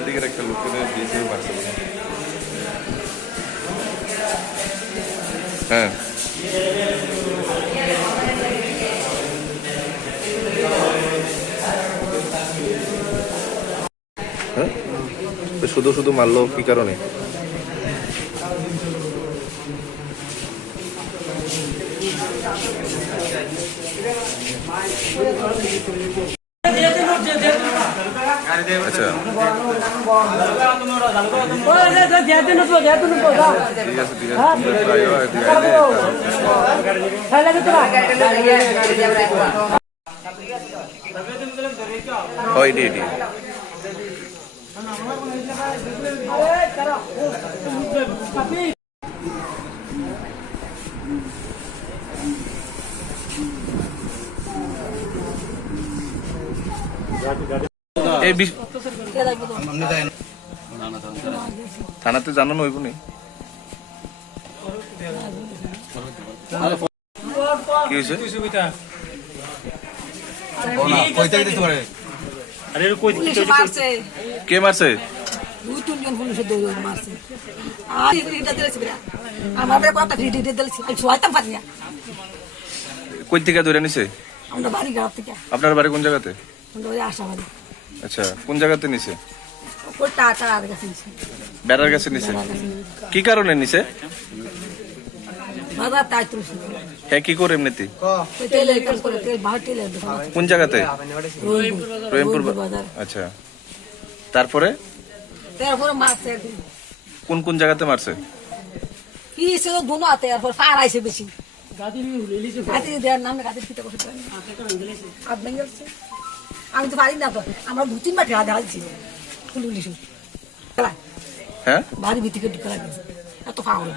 দিকের একটা লোকের বিএসএফ মারছে হ্যাঁ হ্যাঁ শুধু শুধু মারলো কি কারণে अच्छा हो डी डी Gracias. এই থানাতে জানানো হইব নি? কি হয়েছে কে মারছে? দুই তিনজন পুলিশের দৌড় মারছে। আর এটা দিয়েছে বিরা আমাদের কথা ফিটি আমি শোয়াইতাম পারি না কই থেকে ধরে নিছে? আমরা বাড়ি গ্রাম থেকে। আপনার বাড়ি কোন জায়গাতে? আমরা ওই আশাবাদী আচ্ছা কোন জায়গাতে নিছে? ওই কাছে নিছে। বেড়ার কাছে নিছে? কি কারণে নিছে? হ্যাঁ কি করে এমনিতে। কোন জায়গাতে? রহিমপুর আচ্ছা। তারপরে? তারপরে কোন কোন জায়গাতে মারছে? কি ফার আইছে বেশি। নামে ফিতে ভেঙে গেছে। আমি তো পারি না তো। আমার দু তিনবার ঠেলা দেওয়াচ্ছি পুলিশ হ্যাঁ? বাড়ি ভিত্তিকে ঢুকে লাগছে এত ফাউল